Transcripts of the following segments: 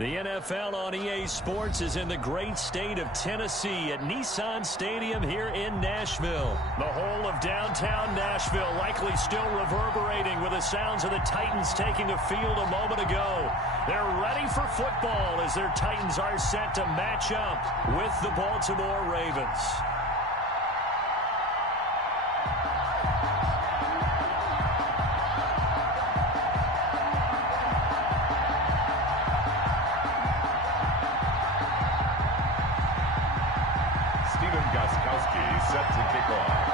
The NFL on EA Sports is in the great state of Tennessee at Nissan Stadium here in Nashville. The whole of downtown Nashville likely still reverberating with the sounds of the Titans taking the field a moment ago. They're ready for football as their Titans are set to match up with the Baltimore Ravens. Set to kick off.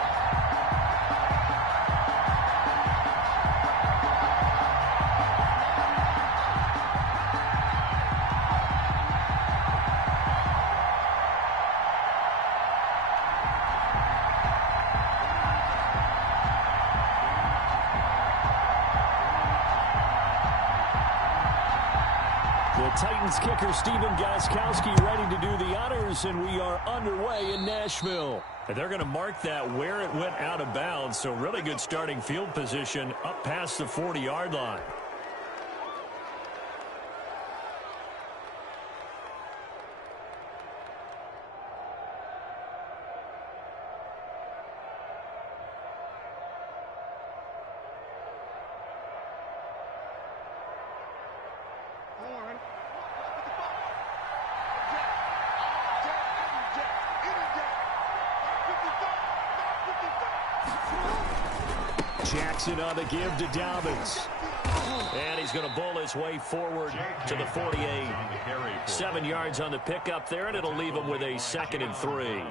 The Titans kicker Stephen Gostkowski ready to do the honors, and we are underway in Nashville. And they're going to mark that where it went out of bounds, so really good starting field position up past the 40-yard line. Jackson on the give to Dobbins. And he's going to bowl his way forward to the 48. 7 yards on the pickup there, and it'll leave him with a 2nd and 3.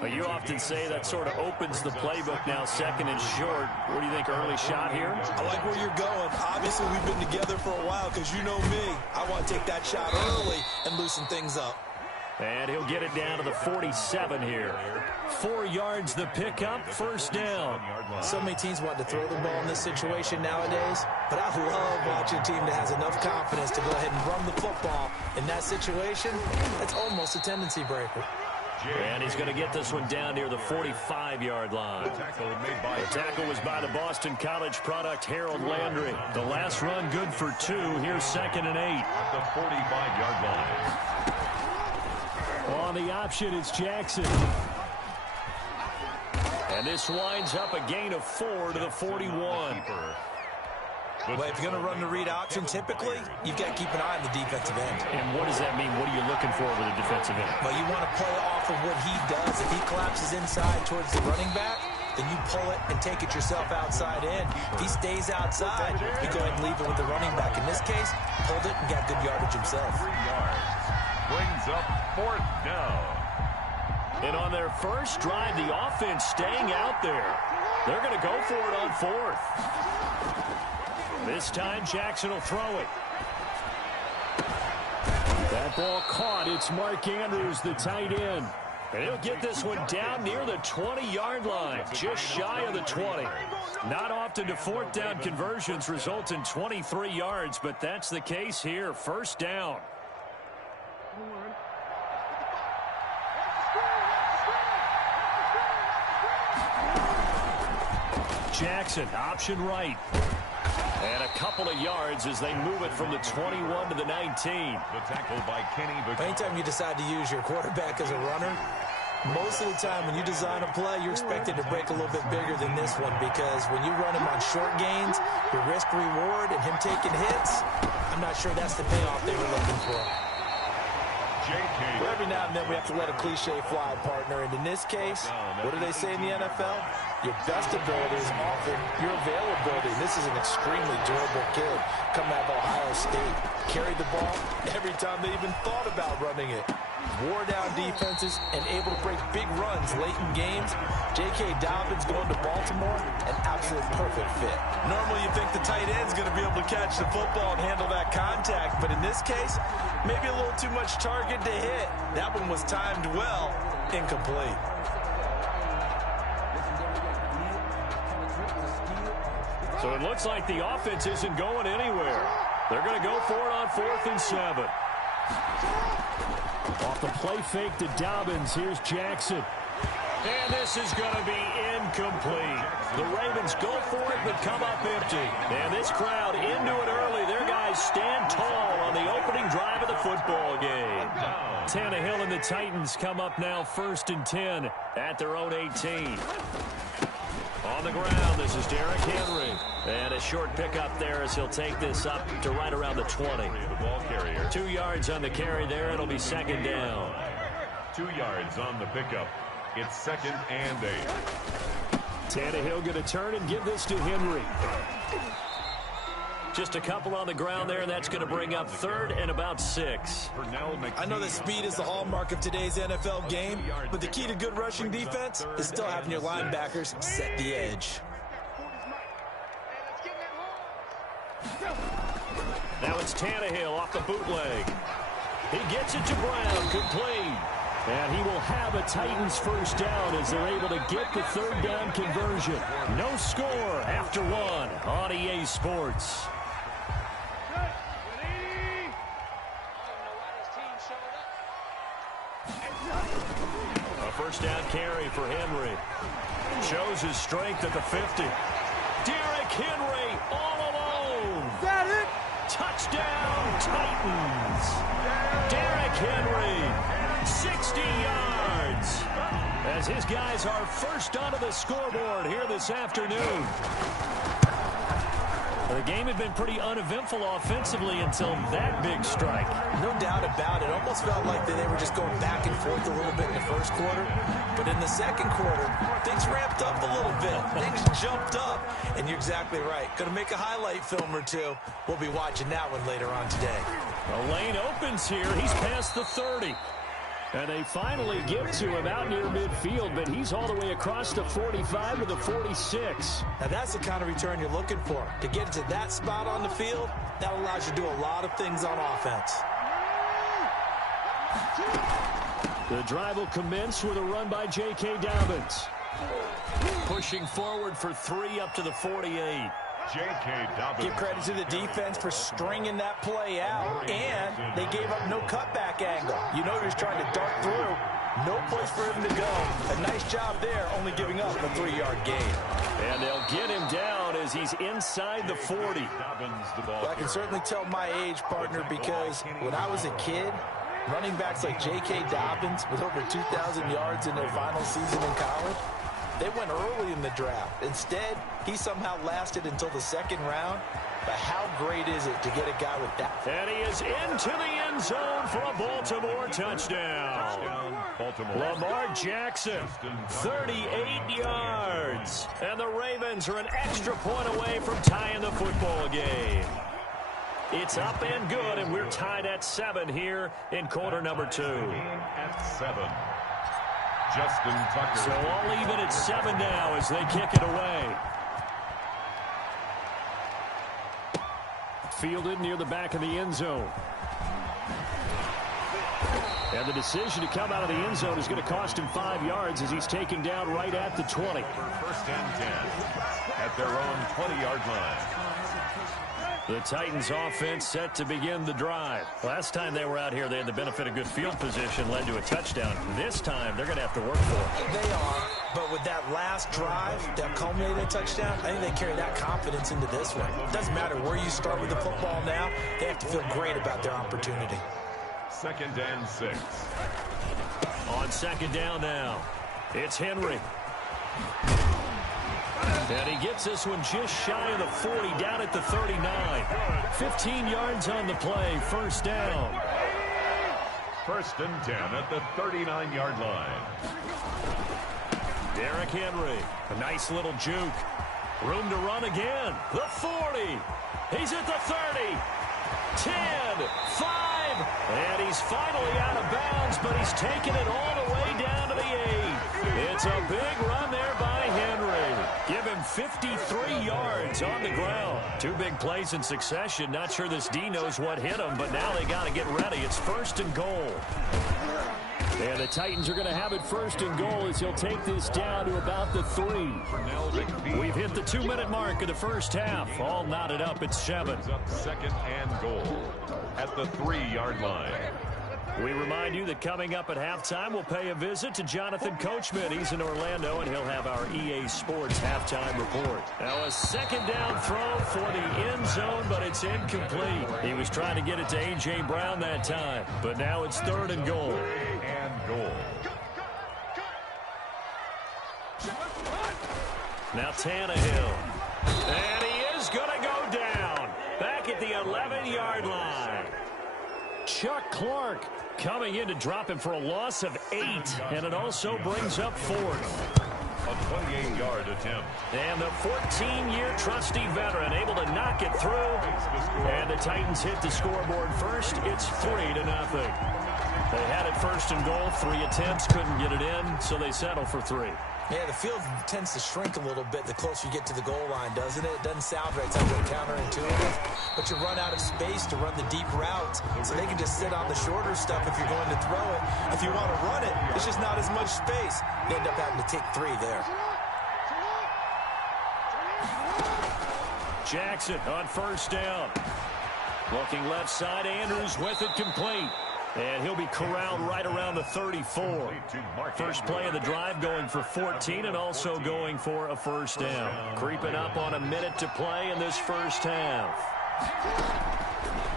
But you often say that sort of opens the playbook now, 2nd and short. What do you think, early shot here? I like where you're going. Obviously, we've been together for a while because you know me. I want to take that shot early and loosen things up. And he'll get it down to the 47 here. 4 yards the pickup, 1st down. So many teams want to throw the ball in this situation nowadays, but I love watching a team that has enough confidence to go ahead and run the football. In that situation, it's almost a tendency breaker. And he's going to get this one down near the 45-yard line. The tackle was by the Boston College product, Harold Landry. The last run good for 2. Here's 2nd and 8. At the 45-yard line. On the option, it's Jackson. And this winds up a gain of 4 to the 41. Well, if you're going to run the read option, typically, you've got to keep an eye on the defensive end. And what does that mean? What are you looking for with a defensive end? Well, you want to play off of what he does. If he collapses inside towards the running back, then you pull it and take it yourself outside in. If he stays outside, you go ahead and leave it with the running back. In this case, pulled it and got good yardage himself. 3 yards. Brings up 4th down. And on their first drive, the offense staying out there. They're going to go for it on 4th. This time, Jackson will throw it. That ball caught. It's Mark Andrews, the tight end. And he'll get this one down near the 20-yard line, just shy of the 20. Not often do 4th down conversions result in 23 yards, but that's the case here. 1st down. Jackson, option right. And a couple of yards as they move it from the 21 to the 19. The tackle by Kenny. Anytime you decide to use your quarterback as a runner, most of the time when you design a play, you're expected to break a little bit bigger than this one, because when you run him on short gains, your risk-reward and him taking hits, I'm not sure that's the payoff they were looking for. Well, every now and then we have to let a cliche fly, partner. And in this case, what do they say in the NFL? Your best ability is often your availability. And this is an extremely durable kid coming out of Ohio State. Carried the ball every time they even thought about running it. Wore down defenses and able to break big runs late in games. J.K. Dobbins going to Baltimore, an absolute perfect fit. Normally you think the tight end's going to be able to catch the football and handle that contact, but in this case, maybe a little too much target to hit. That one was timed well, incomplete. So it looks like the offense isn't going anywhere. They're going to go for it on 4th and 7. Off the play fake to Dobbins, here's Jackson. And this is going to be incomplete. The Ravens go for it but come up empty. And this crowd into it early. Their guy guys stand tall on the opening drive of the football game. Tannehill and the Titans come up now 1st and 10 at their own 18. On the ground, this is Derrick Henry. And a short pickup there as he'll take this up to right around the 20. 2 yards on the carry there. It'll be 2nd down. 2 yards on the pickup. It's 2nd and 8. Tannehill going to turn and give this to Henry. Just a couple on the ground there, and that's going to bring up 3rd and about 6. I know that speed is the hallmark of today's NFL game, but the key to good rushing defense is still having your linebackers set the edge. Now it's Tannehill off the bootleg. He gets it to Brown, complete. And he will have a Titans 1st down as they're able to get the 3rd down conversion. No score after 1 on EA Sports. A 1st down carry for Henry. Shows his strength at the 50. Derrick Henry all alone. Is that it? Touchdown, Titans. Derrick Henry, 60 yards. As his guys are first onto the scoreboard here this afternoon. The game had been pretty uneventful offensively until that big strike. No doubt about it. Almost felt like they were just going back and forth a little bit in the 1st quarter. But in the 2nd quarter, things ramped up a little bit. Things jumped up. And you're exactly right. Going to make a highlight film or two. We'll be watching that one later on today. The lane opens here. He's past the 30. And they finally get to him out near midfield, but he's all the way across the 45 to the 46. Now that's the kind of return you're looking for. To get into that spot on the field, that allows you to do a lot of things on offense. The drive will commence with a run by J.K. Dobbins. Pushing forward for 3 up to the 48. J.K. Dobbins. Give credit to the defense for stringing that play out, and they gave up no cutback angle. You know he was trying to dart through. No place for him to go. A nice job there, only giving up a 3-yard gain. And they'll get him down as he's inside the 40. Well, I can certainly tell my age, partner, because when I was a kid, running backs like J.K. Dobbins with over 2,000 yards in their final season in college, they went early in the draft. Instead, he somehow lasted until the 2nd round. But how great is it to get a guy with that? And he is into the end zone for a Baltimore touchdown. Lamar Jackson, 38 yards. And the Ravens are an extra point away from tying the football game. It's up and good, and we're tied at 7 here in quarter number 2. At 7. Justin Tucker. So all even at 7 now as they kick it away. Fielded near the back of the end zone. And the decision to come out of the end zone is going to cost him 5 yards as he's taken down right at the 20. 1st and 10 at their own 20-yard line. The Titans offense set to begin the drive. Last time they were out here, they had the benefit of good field position, led to a touchdown. This time, they're going to have to work for it. They are, but with that last drive that culminated in a touchdown, I think they carry that confidence into this one. It doesn't matter where you start with the football now. They have to feel great about their opportunity. 2nd and 6. On 2nd down now, it's Henry. And he gets this one just shy of the 40, down at the 39. 15 yards on the play, 1st down. 1st and 10 at the 39-yard line. Derrick Henry, a nice little juke. Room to run again. The 40. He's at the 30. 10, 5. And he's finally out of bounds, but he's taken it all the way down to the 8. It's a big run there by Henry. Give him 53 yards on the ground. 2 big plays in succession. Not sure this D knows what hit him, but now they got to get ready. It's 1st and goal. And the Titans are going to have it 1st and goal as he'll take this down to about the 3. We've hit the 2-minute mark of the 1st half. All knotted up at 7. 2nd and goal at the 3-yard line. We remind you that coming up at halftime, we'll pay a visit to Jonathan Coachman. He's in Orlando, and he'll have our EA Sports halftime report. Now a second down throw for the end zone, but it's incomplete. He was trying to get it to A.J. Brown that time, but now it's 3rd and goal. Now Tannehill. And he is going to go down. Back at the 11-yard line. Chuck Clark coming in to drop him for a loss of 8. And it also brings up 4th. A 28-yard attempt. And the 14-year trusty veteran able to knock it through. And the Titans hit the scoreboard first. It's 3-0. They had it 1st and goal. 3 attempts, couldn't get it in, so they settle for 3. Yeah, the field tends to shrink a little bit the closer you get to the goal line, doesn't it? It doesn't sound right. It sounds like counterintuitive. But you run out of space to run the deep routes, so they can just sit on the shorter stuff if you're going to throw it. If you want to run it, it's just not as much space. You end up having to take 3 there. Jackson on 1st down. Looking left side, Andrews with it complete. And he'll be corralled right around the 34. First play of the drive going for 14 and also going for a 1st down. Creeping up on a minute to play in this first half.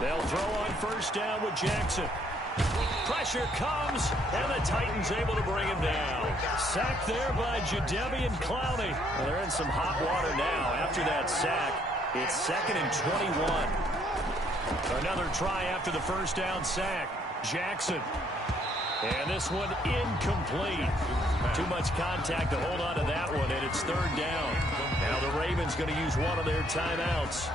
They'll throw on 1st down with Jackson. Pressure comes, and the Titans able to bring him down. Sacked there by Jadeveon Clowney. Well, they're in some hot water now. After that sack, it's 2nd and 21. Another try after the 1st down sack. Jackson. And this one incomplete. Too much contact to hold on to that one, and it's 3rd down. Now the Ravens going to use one of their timeouts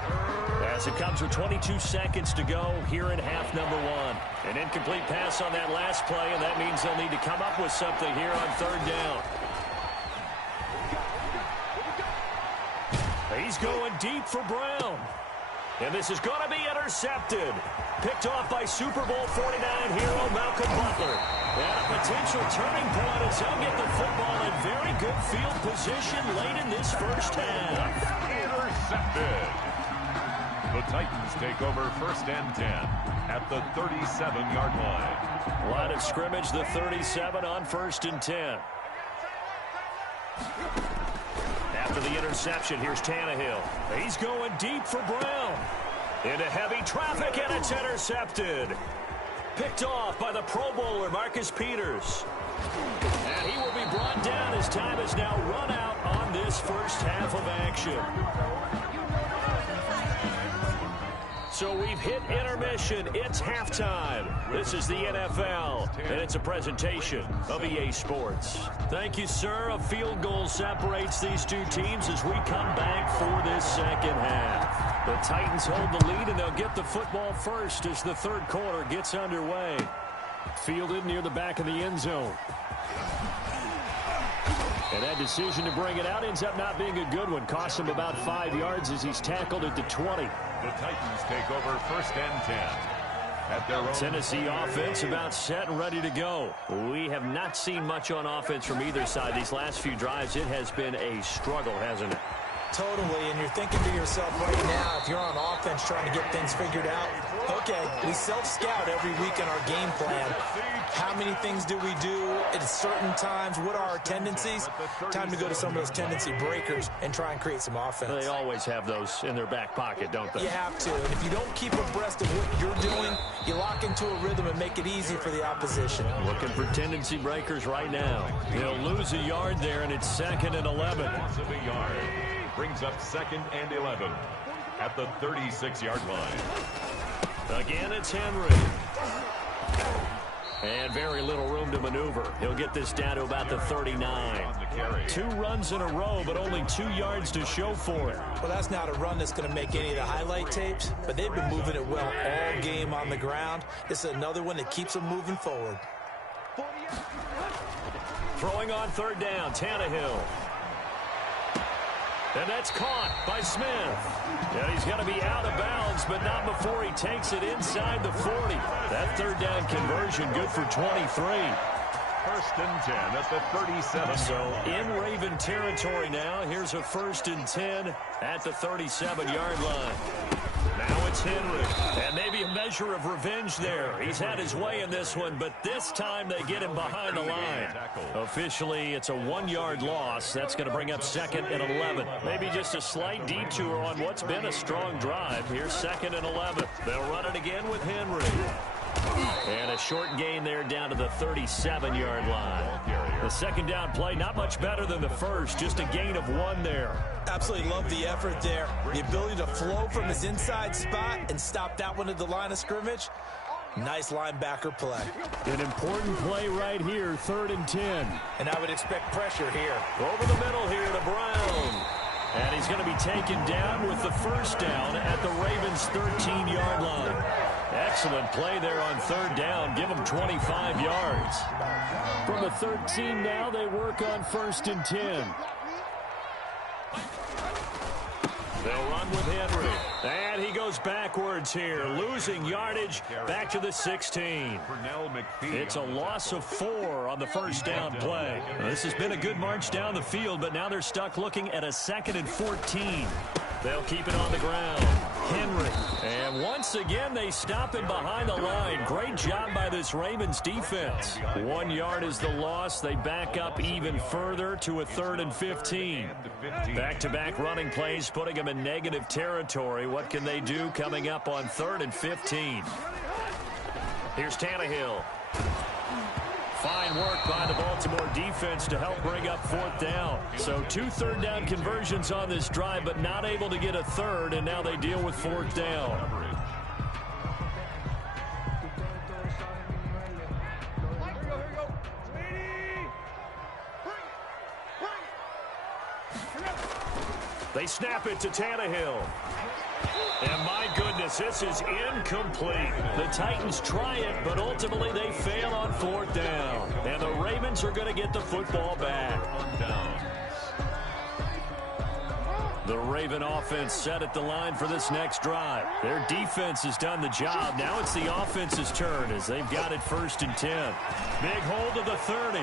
as it comes with 22 seconds to go here in half number 1. An incomplete pass on that last play, and that means they'll need to come up with something here on 3rd down. He's going deep for Brown. And this is going to be intercepted. Picked off by Super Bowl 49 hero Malcolm Butler. And a potential turning point as he'll get the football in very good field position late in this first half. Intercepted. The Titans take over 1st and 10 at the 37-yard line. Line of scrimmage, the 37 on 1st and 10. After the interception, here's Tannehill. He's going deep for Brown. Into heavy traffic, and it's intercepted. Picked off by the Pro Bowler, Marcus Peters. And he will be brought down as time is now run out on this first half of action. So we've hit intermission. It's halftime. This is the NFL, and it's a presentation of EA Sports. Thank you, sir. A field goal separates these two teams as we come back for this second half. The Titans hold the lead, and they'll get the football first as the 3rd quarter gets underway. Fielded near the back of the end zone. And that decision to bring it out ends up not being a good one. Costs him about 5 yards as he's tackled at the 20. The Titans take over 1st and 10. At their own Tennessee offense about set and ready to go. We have not seen much on offense from either side. These last few drives, it has been a struggle, hasn't it? Totally, and you're thinking to yourself right now, if you're on offense trying to get things figured out, okay, we self-scout every week in our game plan. How many things do we do at certain times? What are our tendencies? Time to go to some of those tendency breakers and try and create some offense. They always have those in their back pocket, don't they? You have to, and if you don't keep abreast of what you're doing, you lock into a rhythm and make it easy for the opposition. Looking for tendency breakers right now. He'll lose a yard there, and it's 2nd and 11. Brings up 2nd and 11 at the 36-yard line. Again, it's Henry. And very little room to maneuver. He'll get this down to about the 39. 2 runs in a row, but only 2 yards to show for it. Well, that's not a run that's going to make any of the highlight tapes, but they've been moving it well all game on the ground. This is another one that keeps them moving forward. Throwing on 3rd down, Tannehill. And that's caught by Smith. And he's going to be out of bounds, but not before he takes it inside the 40. That 3rd down conversion good for 23. 1st and 10 at the 37. So in Raven territory now. Here's a 1st and 10 at the 37-yard line. Now it's It's Henry. And maybe a measure of revenge there. He's had his way in this one, but this time they get him behind the line. Officially, it's a 1-yard loss. That's going to bring up 2nd and 11. Maybe just a slight detour on what's been a strong drive. Here's 2nd and 11. They'll run it again with Henry. And a short gain there down to the 37-yard line. The second down play, not much better than the first, just a gain of 1 there. Absolutely love the effort there. The ability to flow from his inside spot and stop that one at the line of scrimmage. Nice linebacker play. An important play right here, 3rd and 10. And I would expect pressure here. Over the middle here to Brown. And he's going to be taken down with the first down at the Ravens' 13-yard line. Excellent play there on 3rd down. Give them 25 yards. From the 13 now, they work on 1st and 10. They'll run with Henry. And he goes backwards here, losing yardage back to the 16. It's a loss of 4 on the first down play. This has been a good march down the field, but now they're stuck looking at a 2nd and 14. They'll keep it on the ground. Henry. And once again, they stop him behind the line. Great job by this Ravens defense. 1 yard is the loss. They back up even further to a 3rd and 15. Back-to-back running plays, putting them in negative territory. What can they do coming up on 3rd and 15? Here's Tannehill. Fine work by the Baltimore defense to help bring up 4th down. So 2 3rd down conversions on this drive, but not able to get a 3rd, and now they deal with 4th down. They snap it to Tannehill. And my goodness, this is incomplete. The Titans try it, but ultimately they fail on 4th down. And the Ravens are going to get the football back. The Raven offense set at the line for this next drive. Their defense has done the job. Now it's the offense's turn as they've got it 1st and 10. Big hold of the 30.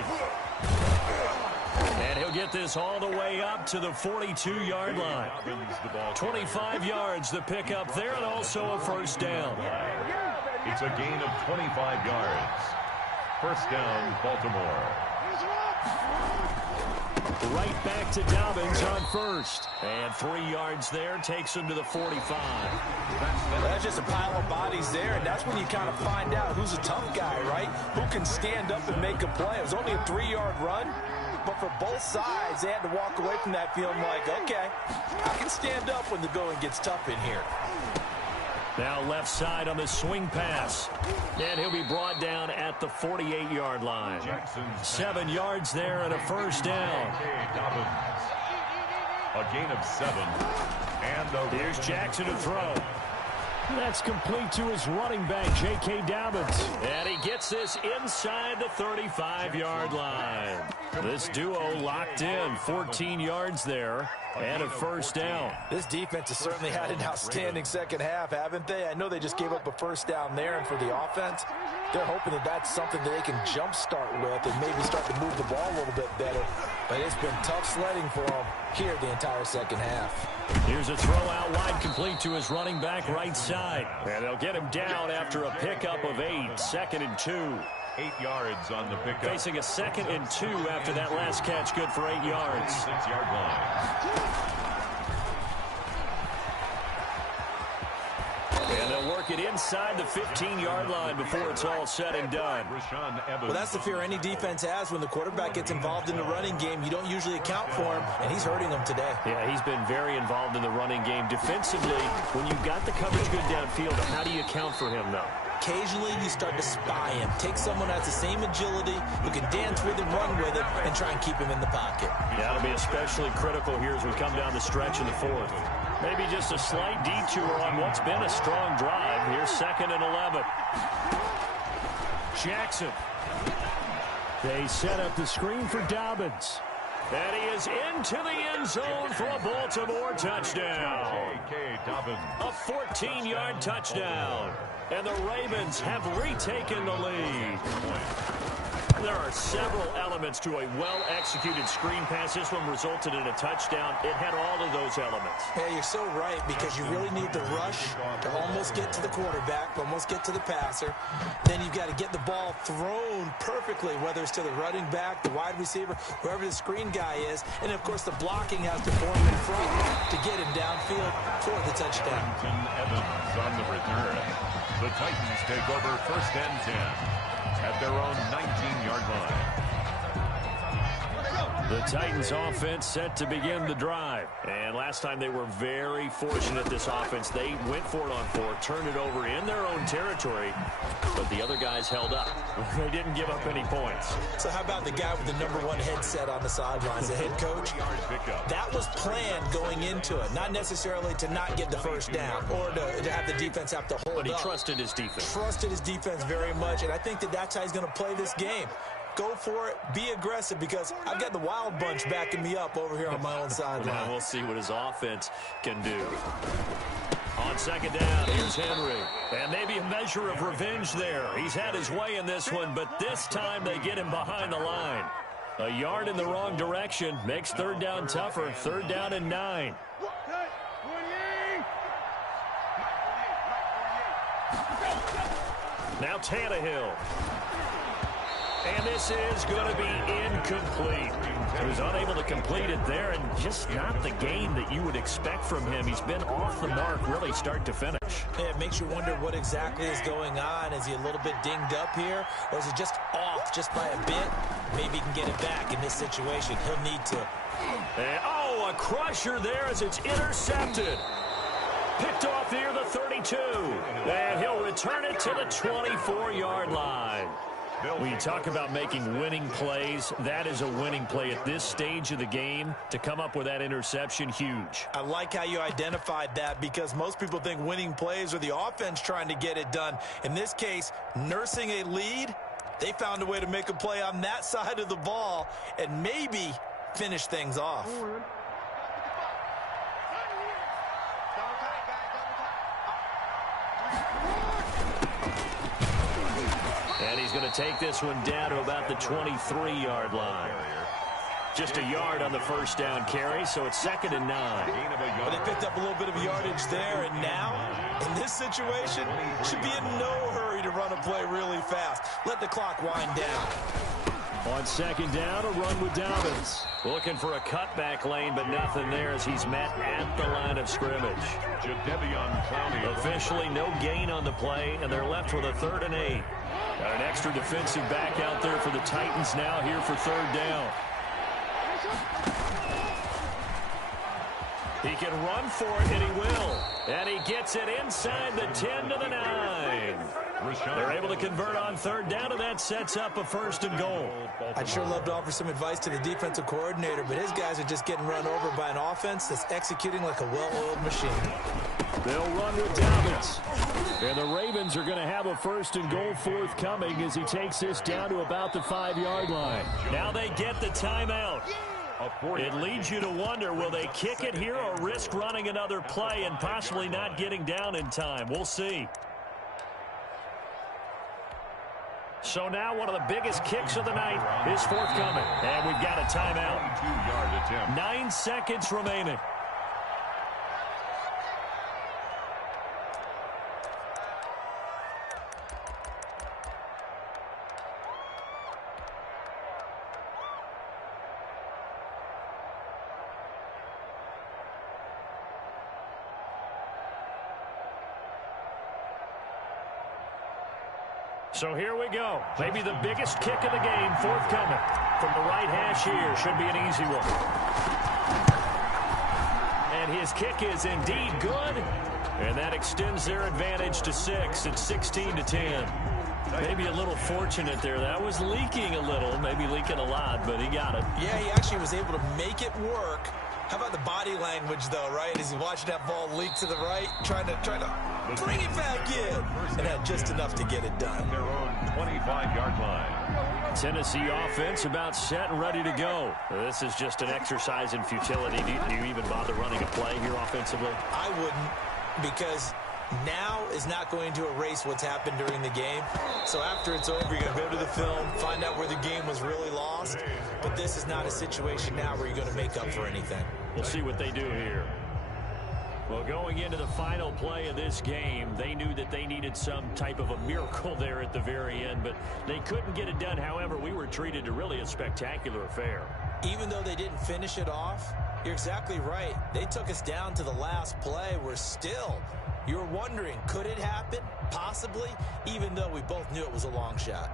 And he'll get this all the way up to the 42-yard line. 25 yards the pickup there, and also a 1st down. It's a gain of 25 yards. 1st down, Baltimore. Right back to Dobbins on 1st. And 3 yards there takes him to the 45. That's just a pile of bodies there, and that's when you kind of find out who's a tough guy, right? Who can stand up and make a play. It was only a 3-yard run. But for both sides, they had to walk away from that feeling like, okay, I can stand up when the going gets tough in here. Now left side on the swing pass. And he'll be brought down at the 48-yard line. 7 yards there and a 1st down. A gain of 7. And here's Jackson to throw. That's complete to his running back, J.K. Dobbins. And he gets this inside the 35-yard line. This duo locked in, 14 yards there, and a 1st down. This defense has certainly had an outstanding second half, haven't they? I know they just gave up a 1st down there, and for the offense, they're hoping that that's something that they can jumpstart with and maybe start to move the ball a little bit better. But it's been tough sledding for them here the entire second half. Here's a throw out wide, complete to his running back right side. And they'll get him down after a pickup of 8, 2nd and 2. 8 yards on the pickup. Facing a 2nd and 2 after that last catch, good for 8 yards. 6-yard line. And they'll work it inside the 15-yard line before it's all said and done. Well, that's the fear any defense has when the quarterback gets involved in the running game. You don't usually account for him, and he's hurting them today. Yeah, he's been very involved in the running game. Defensively, when you've got the coverage good downfield, how do you account for him, though? Occasionally, you start to spy him. Take someone who has the same agility, who can dance with him, run with him, and try and keep him in the pocket. That'll be especially critical here as we come down the stretch in the 4th. Maybe just a slight detour on what's been a strong drive. Here's 2nd and 11. Jackson. They set up the screen for Dobbins. And he is into the end zone for a Baltimore touchdown. A 14-yard touchdown. And the Ravens have retaken the lead. There are several elements to a well-executed screen pass. This one resulted in a touchdown. It had all of those elements. Yeah, you're so right, because you really need the rush to almost almost get to the quarterback, almost get to the passer. Then you've got to get the ball thrown perfectly, whether it's to the running back, the wide receiver, whoever the screen guy is. And, of course, the blocking has to form in front to get him downfield for the touchdown. Evans on the return. The Titans take over 1st and 10 at their own 19-yard line. The Titans offense set to begin the drive. And last time they were very fortunate, this offense. They went for it on 4, turned it over in their own territory, but the other guys held up. They didn't give up any points. So how about the guy with the #1 headset on the sidelines, the head coach? That was planned going into it, not necessarily to not get the first down or to have the defense have to hold up. But he trusted his defense. Trusted his defense very much, and I think that's how he's going to play this game. Go for it. Be aggressive, because I've got the wild bunch backing me up over here on my own sideline. Well, we'll see what his offense can do. On 2nd down, here's Henry. And maybe a measure of revenge there. He's had his way in this one, but this time they get him behind the line. A yard in the wrong direction makes 3rd down tougher. 3rd down and 9. Now Tannehill. And this is going to be incomplete. He was unable to complete it there, and just not the game that you would expect from him. He's been off the mark really start to finish. Yeah, it makes you wonder what exactly is going on. Is he a little bit dinged up here, or is it just off just by a bit? Maybe he can get it back in this situation. He'll need to. And, oh, a crusher there as it's intercepted. Picked off near the 32. And he'll return it to the 24-yard line. When you talk about making winning plays, that is a winning play at this stage of the game. To come up with that interception, huge. I like how you identified that, because most people think winning plays are the offense trying to get it done. In this case, nursing a lead, they found a way to make a play on that side of the ball and maybe finish things off. And he's going to take this one down to about the 23-yard line. Just a yard on the 1st down carry, so it's 2nd and 9. But they picked up a little bit of yardage there, and now, in this situation, should be in no hurry to run a play really fast. Let the clock wind down. On 2nd down, a run with Dobbins. Looking for a cutback lane, but nothing there as he's met at the line of scrimmage. Officially no gain on the play, and they're left with a 3rd and 8. Got an extra defensive back out there for the Titans now here for 3rd down. He can run for it, and he will. And he gets it inside the 10 to the 9. They're able to convert on 3rd down, and that sets up a 1st and goal. I'd sure love to offer some advice to the defensive coordinator, but his guys are just getting run over by an offense that's executing like a well-oiled machine. They'll run with Dobbins. And the Ravens are going to have a 1st and goal forthcoming as he takes this down to about the 5-yard line. Now they get the timeout. It leads you to wonder, will they kick it here or risk running another play and possibly not getting down in time? We'll see. So now one of the biggest kicks of the night is forthcoming. And we've got a timeout. 2-yard attempt. 9 seconds remaining. So here we go. Maybe the biggest kick of the game forthcoming. From the right hash here. Should be an easy one. And his kick is indeed good. And that extends their advantage to 6. It's 16 to 10. Maybe a little fortunate there. That was leaking a little. Maybe leaking a lot, but he got it. Yeah, he actually was able to make it work. How about the body language, though, right? As he watched that ball leak to the right, trying to bring it back in. And had just enough to get it done. Their own 25-yard line. Tennessee offense about set and ready to go. This is just an exercise in futility. Do you even bother running a play here offensively? I wouldn't, because now is not going to erase what's happened during the game. So after it's over, you're going to go to the film, find out where the game was really lost. But this is not a situation now where you're going to make up for anything. We'll see what they do here. Well, going into the final play of this game, they knew that they needed some type of a miracle there at the very end, but they couldn't get it done. However, we were treated to really a spectacular affair. Even though they didn't finish it off, you're exactly right. They took us down to the last play. We're still, you're wondering, could it happen? Possibly, even though we both knew it was a long shot.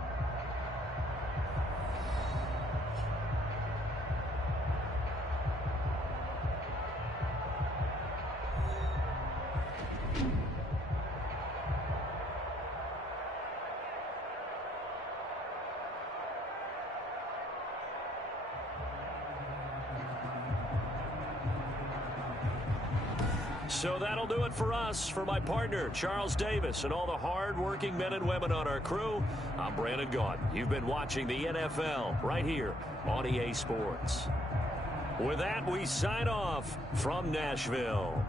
So that'll do it for us. For my partner, Charles Davis, and all the hard-working men and women on our crew, I'm Brandon Gaudin. You've been watching the NFL right here on EA Sports. With that, we sign off from Nashville.